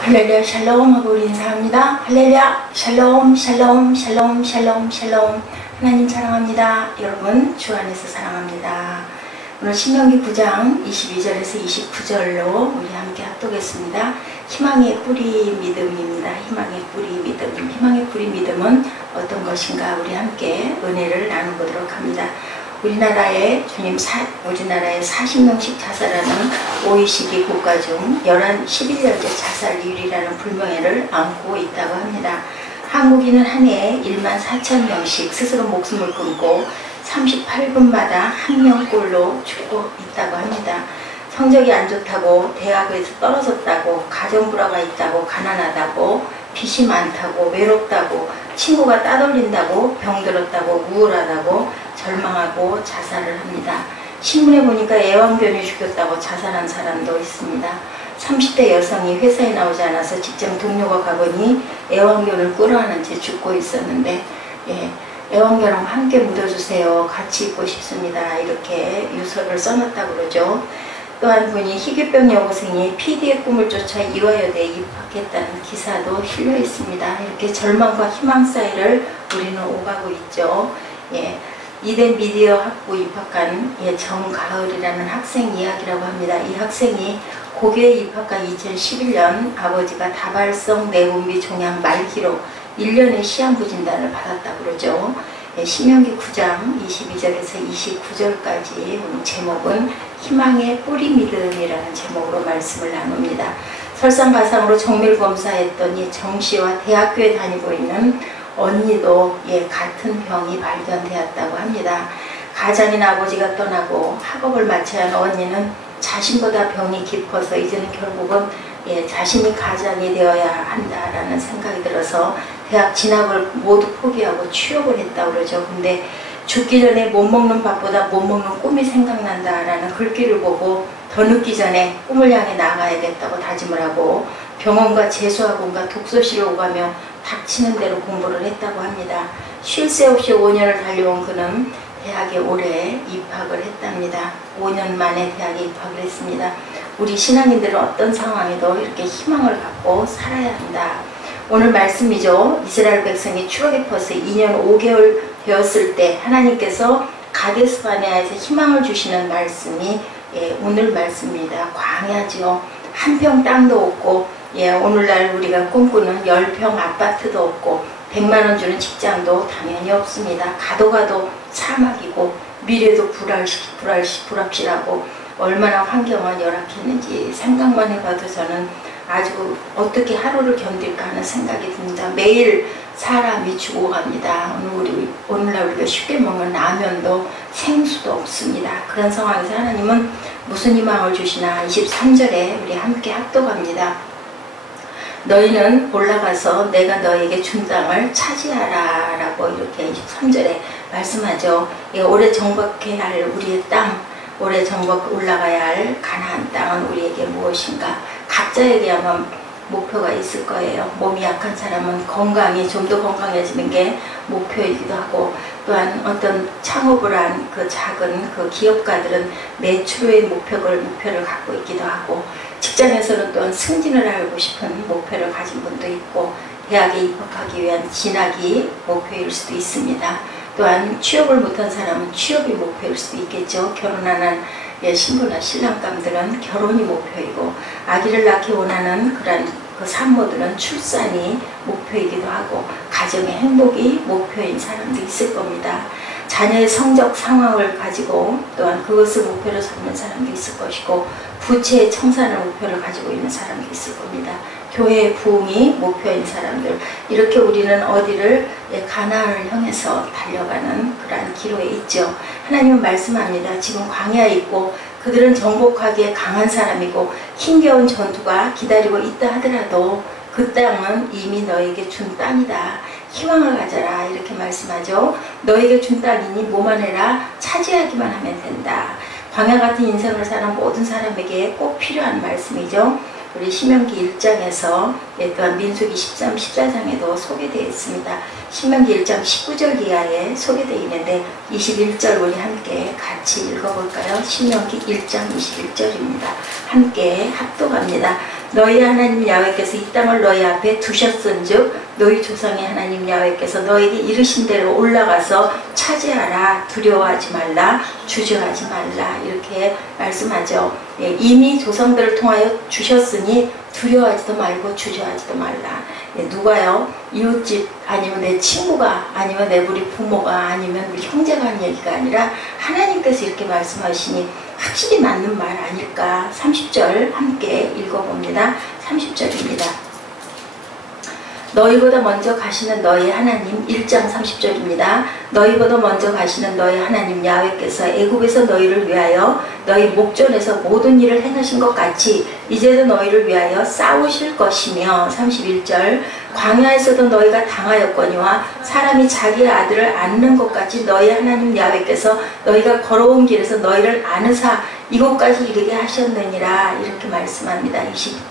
할렐루야 샬롬 하고 우리 인사합니다. 할렐루야 샬롬 샬롬 샬롬 샬롬 샬롬. 하나님 사랑합니다. 여러분 주 안에서 사랑합니다. 오늘 신명기 9장 22절에서 29절로 우리 함께 합독했습니다. 희망의 뿌리 믿음입니다. 희망의 뿌리 믿음. 희망의 뿌리 믿음은 어떤 것인가 우리 함께 은혜를 나눠보도록 합니다. 우리나라의 40명씩 자살하는 OECD 국가 중 11년째 자살률이라는 불명예를 안고 있다고 합니다. 한국인은 한 해에 14,000명씩 스스로 목숨을 끊고 38분마다 1명꼴로 죽고 있다고 합니다. 성적이 안 좋다고, 대학에서 떨어졌다고, 가정불화가 있다고, 가난하다고, 빚이 많다고, 외롭다고, 친구가 따돌린다고, 병들었다고, 우울하다고, 절망하고 자살을 합니다. 신문에 보니까 애완견이 죽였다고 자살한 사람도 있습니다. 30대 여성이 회사에 나오지 않아서 직장 동료가 가보니 애완견을 끌어안은 채 죽고 있었는데, 애완견하고 함께 묻어주세요. 같이 있고 싶습니다. 이렇게 유서를 써놨다고 그러죠. 또 한 분이 희귀병 여고생이 PD의 꿈을 쫓아 이화여대에 입학했다는 기사도 실려 있습니다. 이렇게 절망과 희망 사이를 우리는 오가고 있죠. 이대 미디어 학부 입학한 정가을이라는 학생 이야기라고 합니다. 이 학생이 고교에 입학한 2011년 아버지가 다발성 내분비 종양 말기로 1년의 시한부 진단을 받았다고 그러죠. 신명기 9장 22절에서 29절까지 오늘 제목은 희망의 뿌리 믿음이라는 제목으로 말씀을 나눕니다. 설상가상으로 정밀검사했더니 정씨와 대학교에 다니고 있는 언니도 같은 병이 발견되었다고 합니다. 가장인 아버지가 떠나고 학업을 마쳐야 하는 언니는 자신보다 병이 깊어서 이제는 결국은 자신이 가장이 되어야 한다라는 생각이 들어서 대학 진학을 모두 포기하고 취업을 했다고 그러죠. 근데 죽기 전에 못 먹는 밥보다 못 먹는 꿈이 생각난다라는 글귀를 보고 더 늦기 전에 꿈을 향해 나가야겠다고 다짐을 하고 병원과 재수학원과 독서실을 오가며 닥치는 대로 공부를 했다고 합니다. 쉴 새 없이 5년을 달려온 그는 대학에 올해 입학을 했답니다. 5년 만에 대학에 입학을 했습니다. 우리 신앙인들은 어떤 상황에도 이렇게 희망을 갖고 살아야 한다. 오늘 말씀이죠. 이스라엘 백성이 추록에 퍼서 2년 5개월 되었을 때 하나님께서 가데스 바네아에서 희망을 주시는 말씀이 오늘 말씀입니다. 광야죠. 한 평 땅도 없고 오늘날 우리가 꿈꾸는 10평 아파트도 없고 100만원 주는 직장도 당연히 없습니다. 가도 사막이고 미래도 불확실하고 얼마나 환경은 열악했는지 생각만 해봐도 저는 아주 어떻게 하루를 견딜까 하는 생각이 듭니다. 매일 사람이 죽어갑니다. 오늘날 우리가 쉽게 먹는 라면도 생수도 없습니다. 그런 상황에서 하나님은 무슨 희망을 주시나 23절에 우리 함께 합독합니다. 너희는 올라가서 내가 너에게 준 땅을 차지하라 라고 이렇게 23절에 말씀하죠. 오래 정복해야 할 우리의 땅, 오래 올라가야 할 가나안 땅은 우리에게 무엇인가? 각자에게 아마 목표가 있을 거예요. 몸이 약한 사람은 좀 더 건강해지는 게 목표이기도 하고, 또한 어떤 창업을 한 그 작은 그 기업가들은 매출의 목표를 갖고 있기도 하고, 직장에서는 또한 승진을 하고 싶은 목표를 가진 분도 있고, 대학에 입학하기 위한 진학이 목표일 수도 있습니다. 또한 취업을 못한 사람은 취업이 목표일 수도 있겠죠. 결혼하는 신부나 신랑감들은 결혼이 목표이고, 아기를 낳기 원하는 그런 그 산모들은 출산이 목표이기도 하고, 가정의 행복이 목표인 사람도 있을 겁니다. 자녀의 성적 상황을 가지고 또한 그것을 목표로 삼는 사람도 있을 것이고, 부채의 청산을 목표를 가지고 있는 사람도 있을 겁니다. 교회의 부흥이 목표인 사람들, 이렇게 우리는 어디를 가나안을 향해서 달려가는 그러한 기로에 있죠. 하나님은 말씀합니다. 지금 광야에 있고 그들은 정복하기에 강한 사람이고 힘겨운 전투가 기다리고 있다 하더라도 그 땅은 이미 너에게 준 땅이다. 희망을 가져라 이렇게 말씀하죠. 너에게 준 땅이니 뭐만 해라, 차지하기만 하면 된다. 광야 같은 인생을 사는 모든 사람에게 꼭 필요한 말씀이죠. 우리 신명기 1장에서 또한 민수기 13, 14장에도 소개되어 있습니다. 신명기 1장 19절 이하에 소개되어 있는데 21절 우리 함께 같이 읽어볼까요? 신명기 1장 21절입니다. 함께 합독합니다. 너희 하나님 야훼께서 이 땅을 너희 앞에 두셨은즉 너희 조상의 하나님 야훼께서 너에게 이르신 대로 올라가서 차지하라. 두려워하지 말라. 주저하지 말라. 이렇게 말씀하죠. 예, 이미 조상들을 통하여 주셨으니 두려워하지도 말고 주저하지도 말라. 예, 누가요? 이웃집 아니면 내 친구가 아니면 내 우리 부모가 아니면 우리 형제가 하는 얘기가 아니라 하나님께서 이렇게 말씀하시니 확실히 맞는 말 아닐까. 30절 함께 읽어봅니다. 30절입니다. 너희보다 먼저 가시는 너희 하나님 1장 30절입니다. 너희보다 먼저 가시는 너희 하나님 야훼께서 애굽에서 너희를 위하여 너희 목전에서 모든 일을 행하신 것 같이 이제도 너희를 위하여 싸우실 것이며 31절 광야에서도 너희가 당하였거니와 사람이 자기의 아들을 안는 것 같이 너희 하나님 야훼께서 너희가 걸어온 길에서 너희를 안으사 이곳까지 이르게 하셨느니라. 이렇게 말씀합니다.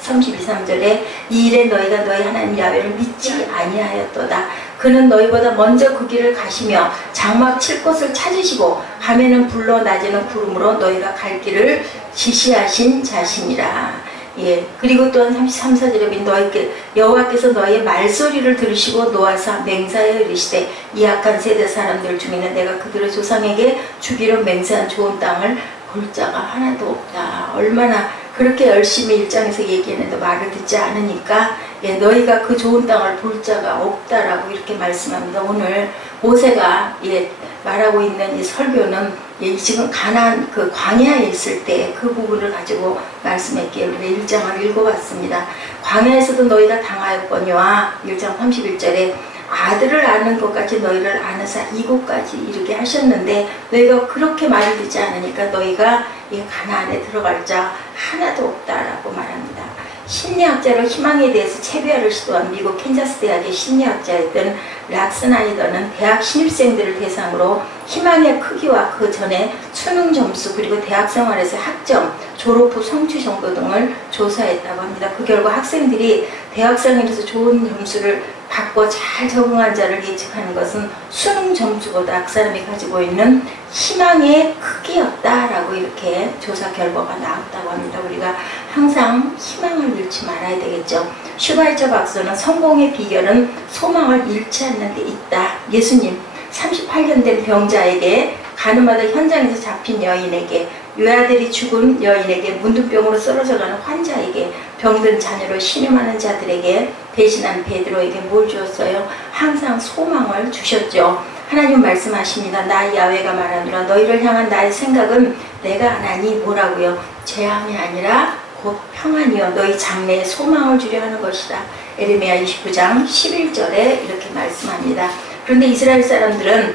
32, 33절에 이 일에 너희가 너희 하나님 야훼를 믿지 아니하였도다. 그는 너희보다 먼저 그 길을 가시며 장막 칠 곳을 찾으시고 밤에는 불로 낮에는 구름으로 너희가 갈 길을 지시하신 자신이라. 예, 그리고 또한 33, 34절에 너희께 여호와께서 너희의 말소리를 들으시고 노하사 맹세하여 이르시되 이 악한 세대 사람들 중에는 내가 그들의 조상에게 주기로 맹세한 좋은 땅을 볼 자가 하나도 없다. 얼마나 그렇게 열심히 1장에서 얘기했는데 말을 듣지 않으니까 예, 너희가 그 좋은 땅을 볼 자가 없다라고 이렇게 말씀합니다. 오늘 모세가 예, 말하고 있는 이 설교는 예, 지금 가나안 그 광야에 있을 때 그 부분을 가지고 말씀했기에 우리가 1장을 읽어봤습니다. 광야에서도 너희가 당하였거니와 1장 31절에 아들을 아는 것 같이 너희를 아느사 이곳까지 이르게 하셨는데 너희가 그렇게 말을 듣지 않으니까 너희가 이 가나안에 들어갈 자 하나도 없다라고 말합니다. 심리학자로 희망에 대해서 채비화를 시도한 미국 캔자스 대학의 심리학자였던 락스나이더는 대학 신입생들을 대상으로 희망의 크기와 그 전에 수능 점수 그리고 대학 생활에서 학점, 졸업 후 성취 정도 등을 조사했다고 합니다. 그 결과 학생들이 대학 생활에서 좋은 점수를 받고 잘 적응한 자를 예측하는 것은 수능 점수보다 그 사람이 가지고 있는 희망의 크기였다라고 이렇게 조사 결과가 나왔다고 합니다. 우리가 항상 희망을 잃지 말아야 되겠죠. 슈바이처 박사는 성공의 비결은 소망을 잃지 않는 데 있다. 예수님 38년 된 병자에게 가늠하다 현장에서 잡힌 여인에게 외아들이 죽은 여인에게 문둥병으로 쓰러져가는 환자에게 병든 자녀로 신음하는 자들에게 대신한 베드로에게 뭘 주었어요? 항상 소망을 주셨죠. 하나님 말씀하십니다. 나 야훼가 말하노라 너희를 향한 나의 생각은 내가 하나니 뭐라고요? 죄함이 아니라 곧 평안이요 너희 장래에 소망을 주려 하는 것이다. 에레미야 29장 11절에 이렇게 말씀합니다. 그런데 이스라엘 사람들은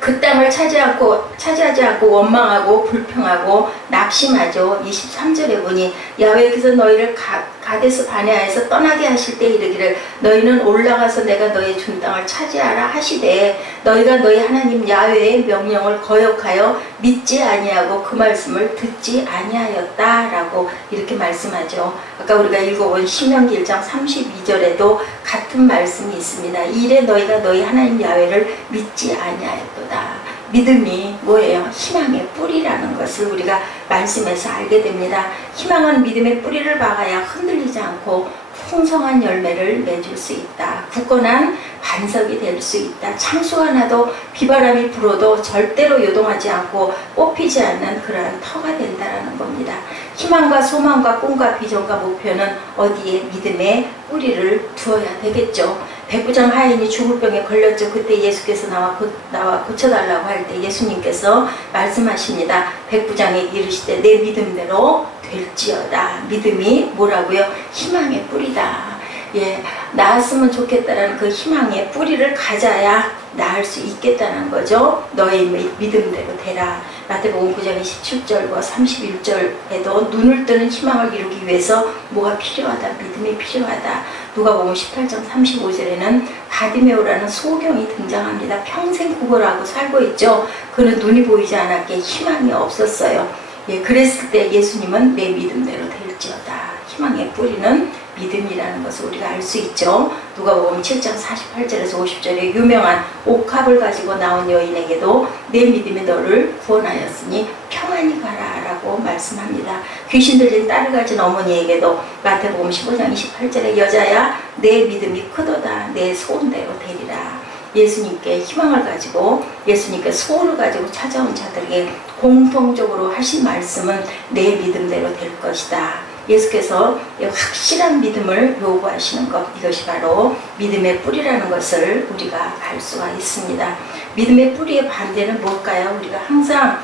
그 땅을 차지하지 않고 원망하고 불평하고 낙심하죠. 23절에 보니 야훼께서 너희를 가데스 바네아에서 떠나게 하실 때 이르기를 너희는 올라가서 내가 너희 준 땅을 차지하라 하시되 너희가 너희 하나님 야훼의 명령을 거역하여 믿지 아니하고 그 말씀을 듣지 아니하였다라고 이렇게 말씀하죠. 아까 우리가 읽어본 신명기 1장 32절에도 같은 말씀이 있습니다. 이래 너희가 너희 하나님 야훼를 믿지 아니하였도다. 믿음이 뭐예요? 희망의 뿌리라는 것을 우리가 말씀에서 알게 됩니다. 희망은 믿음의 뿌리를 박아야 흔들리지 않고 풍성한 열매를 맺을 수 있다. 굳건한 반석이 될 수 있다. 창수가 나도 비바람이 불어도 절대로 요동하지 않고 뽑히지 않는 그러한 터가 된다는 겁니다. 희망과 소망과 꿈과 비전과 목표는 어디에 믿음의 뿌리를 두어야 되겠죠. 백부장 하인이 죽을 병에 걸렸죠. 그때 예수께서 나와 고쳐달라고 할 때 예수님께서 말씀하십니다. 백부장에게 이르시되 내 믿음대로 될지어다. 믿음이 뭐라고요? 희망의 뿌리다. 예, 나았으면 좋겠다라는 그 희망의 뿌리를 가져야 나을 수 있겠다는 거죠. 너의 믿음대로 되라. 마태복음 9장 17절과 31절에도 눈을 뜨는 희망을 이루기 위해서 뭐가 필요하다? 믿음이 필요하다. 누가복음 18장 35절에는 바디메오라는 소경이 등장합니다. 평생 구걸하고 살고 있죠. 그는 눈이 보이지 않았기에 희망이 없었어요. 예, 그랬을 때 예수님은 내 믿음대로 될지어다. 희망의 뿌리는 믿음이라는 것을 우리가 알 수 있죠. 누가복음 7장 48절에서 50절에 유명한 옥합을 가지고 나온 여인에게도 내 믿음이 너를 구원하였으니 평안히 가라 라고 말씀합니다. 귀신 들린 딸을 가진 어머니에게도 마태복음 15장 28절에 여자야 내 믿음이 크도다 내 소원대로 되리라. 예수님께 희망을 가지고 예수님께 소원을 가지고 찾아온 자들에게 공통적으로 하신 말씀은 내 믿음대로 될 것이다. 예수께서 확실한 믿음을 요구하시는 것, 이것이 바로 믿음의 뿌리라는 것을 우리가 알 수가 있습니다. 믿음의 뿌리의 반대는 뭘까요? 우리가 항상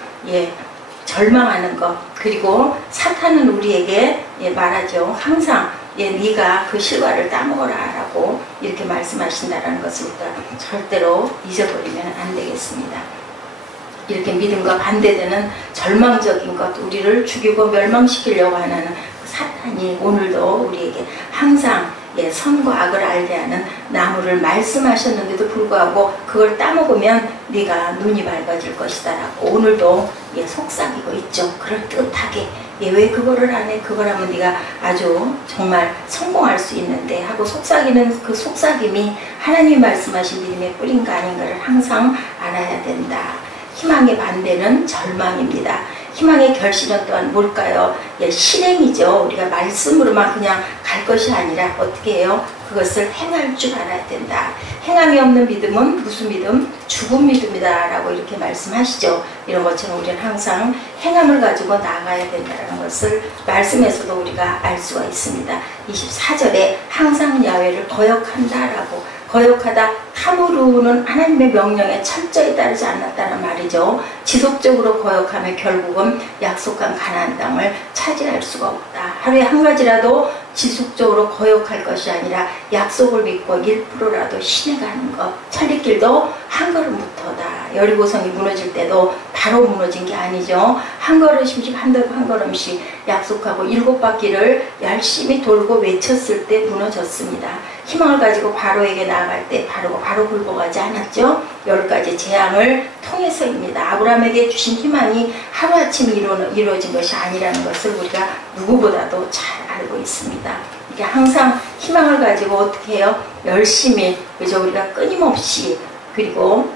절망하는 것, 그리고 사탄은 우리에게 말하죠. 항상 네가 그 실과를 따먹어라 라고 이렇게 말씀하신다는 것을 우리가 절대로 잊어버리면 안 되겠습니다. 이렇게 믿음과 반대되는 절망적인 것, 우리를 죽이고 멸망시키려고 하는 사탄이 오늘도 우리에게 항상 선과 악을 알게 하는 나무를 말씀하셨는데도 불구하고 그걸 따먹으면 네가 눈이 밝아질 것이다 라고 오늘도 속삭이고 있죠. 그럴듯하게 왜 그거를 안 해? 그걸 하면 네가 아주 정말 성공할 수 있는데 하고 속삭이는 그 속삭임이 하나님이 말씀하신 믿음의 뿌린가 아닌가를 항상 알아야 된다. 희망의 반대는 절망입니다. 희망의 결실은 또한 뭘까요? 실행이죠. 우리가 말씀으로만 그냥 갈 것이 아니라 어떻게 해요? 그것을 행할 줄 알아야 된다. 행함이 없는 믿음은 무슨 믿음? 죽은 믿음이다 라고 이렇게 말씀하시죠. 이런 것처럼 우리는 항상 행함을 가지고 나아가야 된다는 것을 말씀에서도 우리가 알 수가 있습니다. 24절에 항상 야훼를 거역한다 라고, 거역하다 탐으로는 하나님의 명령에 철저히 따르지 않았다는 말이죠. 지속적으로 거역하면 결국은 약속한 가나안 땅을 차지할 수가 없다. 하루에 한 가지라도 지속적으로 거역할 것이 아니라 약속을 믿고 1%라도 신뢰가는 것. 천리길도 한 걸음부터다. 여리고성이 무너질 때도 바로 무너진 게 아니죠. 한 걸음씩 한 걸음씩 약속하고 7바퀴를 열심히 돌고 외쳤을 때 무너졌습니다. 희망을 가지고 바로에게 나아갈 때 바로 굴복하지 않았죠. 10가지 재앙을 통해서입니다. 아브라함에게 주신 희망이 하루아침에 이루어진 것이 아니라는 것을 우리가 누구보다도 잘 알고 있습니다. 이게 항상 희망을 가지고 어떻게 해요? 열심히, 그죠? 우리가 끊임없이, 그리고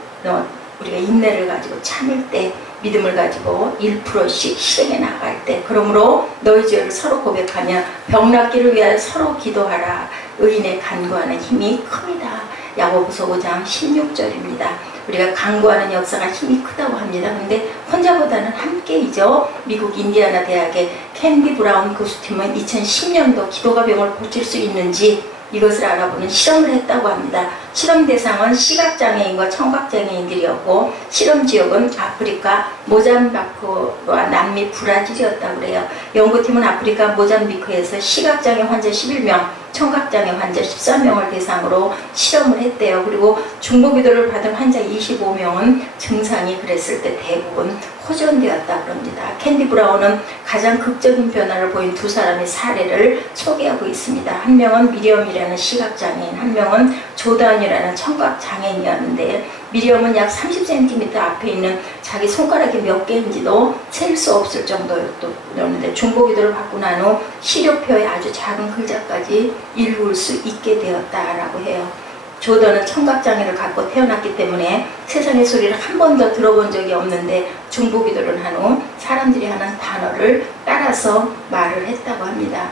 우리가 인내를 가지고 참을 때, 믿음을 가지고 1%씩 실행해 나갈 때, 그러므로 너희 죄를 서로 고백하며 병 낫기를 위하여 서로 기도하라. 의인의 간구하는 힘이 큽니다. 야고보서 5장 16절입니다. 우리가 간구하는 역사가 힘이 크다고 합니다. 근데 혼자보다는 함께이죠. 미국 인디아나 대학의 캔디 브라운 교수팀은 2010년도 기도가 병을 고칠 수 있는지 이것을 알아보는 실험을 했다고 합니다. 실험 대상은 시각장애인과 청각장애인들이었고 실험 지역은 아프리카 모잠비크와 남미 브라질이었다고 그래요. 연구팀은 아프리카 모잠비크에서 시각장애 환자 11명, 청각장애 환자 14명을 대상으로 실험을 했대요. 그리고 중보기도를 받은 환자 25명은 증상이 그랬을 때 대부분 호전되었다고 합니다. 캔디 브라운은 가장 극적인 변화를 보인 두 사람의 사례를 소개하고 있습니다. 한 명은 미리엄이라는 시각장애인, 한 명은 조단이라는 청각장애인이었는데 미리엄은 약 30cm 앞에 있는 자기 손가락이 몇 개인지도 셀 수 없을 정도였는데 중보기도를 받고 난 후 시료표에 아주 작은 글자까지 읽을 수 있게 되었다라고 해요. 조던은 청각장애를 갖고 태어났기 때문에 세상의 소리를 한 번도 들어본 적이 없는데 중보기도를 한 후 사람들이 하는 단어를 따라서 말을 했다고 합니다.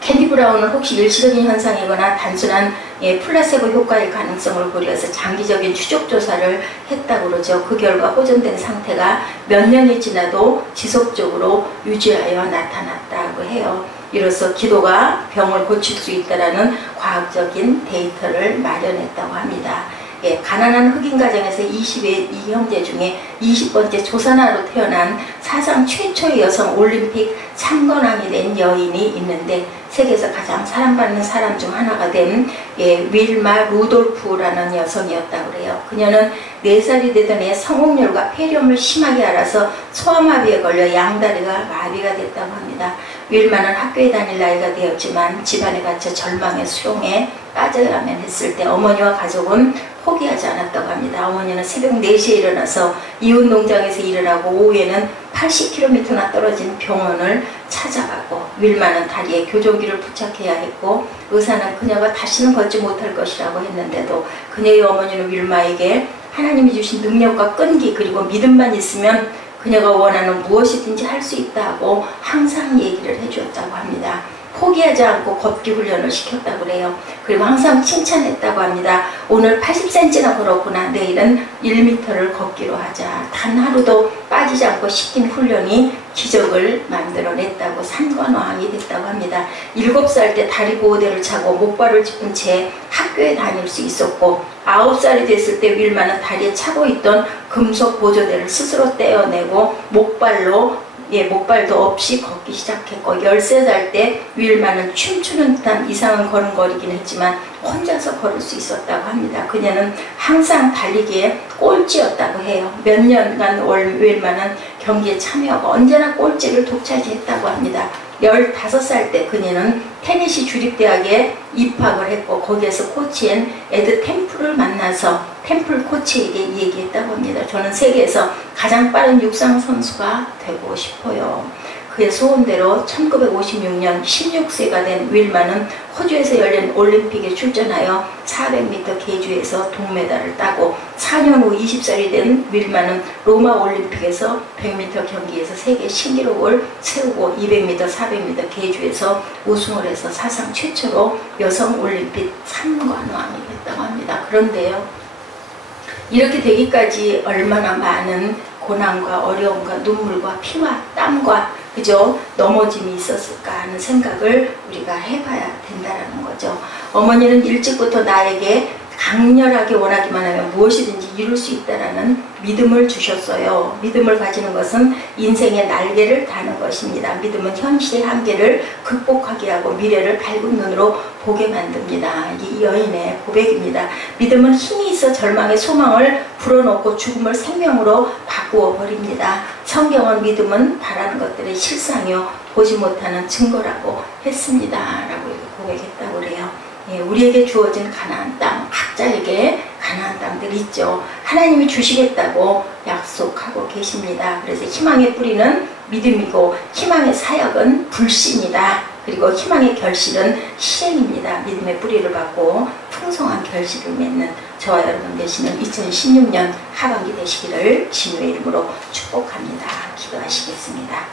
캔디 브라운은 혹시 일시적인 현상이거나 단순한 플라세보 효과일 가능성을 고려해서 장기적인 추적 조사를 했다고 그러죠. 그 결과 호전된 상태가 몇 년이 지나도 지속적으로 유지하여 나타났다고 해요. 이로써 기도가 병을 고칠 수 있다는 과학적인 데이터를 마련했다고 합니다. 가난한 흑인 가정에서 20의 2형제 중에 20번째 조산아로 태어난 사상 최초의 여성 올림픽 3관왕이 된 여인이 있는데 세계에서 가장 사랑받는 사람 중 하나가 된 윌마 루돌프라는 여성이었다고 그래요. 그녀는 4살이 되던 해 성홍열과 폐렴을 심하게 앓아서 소아마비에 걸려 양다리가 마비가 됐다고 합니다. 윌마는 학교에 다닐 나이가 되었지만 집안에 갇혀 절망의 수용에 빠져야만 했을 때 어머니와 가족은 포기하지 않았다고 합니다. 어머니는 새벽 4시에 일어나서 이웃 농장에서 일을 하고 오후에는 80km나 떨어진 병원을 찾아가고 윌마는 다리에 교정기를 부착해야 했고 의사는 그녀가 다시는 걷지 못할 것이라고 했는데도 그녀의 어머니는 윌마에게 하나님이 주신 능력과 끈기 그리고 믿음만 있으면 그녀가 원하는 무엇이든지 할 수 있다고 항상 얘기를 해주었다고 합니다. 포기하지 않고 걷기 훈련을 시켰다고 그래요. 그리고 항상 칭찬했다고 합니다. 오늘 80cm나 걸었구나. 내일은 1m를 걷기로 하자. 단 하루도 빠지지 않고 시킨 훈련이 기적을 만들어냈다고 산관왕이 됐다고 합니다. 7살 때 다리 보호대를 차고 목발을 짚은 채 학교에 다닐 수 있었고 9살이 됐을 때 윌마는 다리에 차고 있던 금속 보조대를 스스로 떼어내고 목발도 없이 걷기 시작했고 13살 때 윌마는 춤추는 듯한 이상한 걸음걸이긴 했지만 혼자서 걸을 수 있었다고 합니다. 그녀는 항상 달리기에 꼴찌였다고 해요. 몇 년간 윌마는 경기에 참여하고 언제나 꼴찌를 독차지했다고 합니다. 15살 때 그녀는 테네시 주립대학에 입학을 했고 거기에서 코치인 에드 템플을 만나서 템플 코치에게 얘기했다고 합니다. 저는 세계에서 가장 빠른 육상 선수가 되고 싶어요. 그의 소원대로 1956년 16세가 된 윌마는 호주에서 열린 올림픽에 출전하여 400m 계주에서 동메달을 따고 4년 후 20살이 된 윌마는 로마 올림픽에서 100m 경기에서 세계 신기록을 세우고 200m, 400m 계주에서 우승을 해서 사상 최초로 여성 올림픽 3관왕이 됐다고 합니다. 그런데요, 이렇게 되기까지 얼마나 많은 고난과 어려움과 눈물과 피와 땀과 그저 넘어짐이 있었을까 하는 생각을 우리가 해봐야 된다는 거죠. 어머니는 일찍부터 나에게 강렬하게 원하기만 하면 무엇이든지 이룰 수 있다라는 믿음을 주셨어요. 믿음을 가지는 것은 인생의 날개를 다는 것입니다. 믿음은 현실의 한계를 극복하게 하고 미래를 밝은 눈으로 보게 만듭니다. 이 여인의 고백입니다. 믿음은 힘이 있어 절망의 소망을 불어넣고 죽음을 생명으로 바꾸어 버립니다. 성경은 믿음은 바라는 것들의 실상이요 보지 못하는 증거라고 했습니다. 라고 고백했다고 그래요. 예, 우리에게 주어진 가나안 땅, 각자에게 가나안 땅들 있죠. 하나님이 주시겠다고 약속하고 계십니다. 그래서 희망의 뿌리는 믿음이고 희망의 사역은 불신이다. 그리고 희망의 결실은 실행입니다. 믿음의 뿌리를 받고 풍성한 결실을 맺는 저와 여러분 되시는 2016년 하반기 되시기를 주님의 이름으로 축복합니다. 기도하시겠습니다.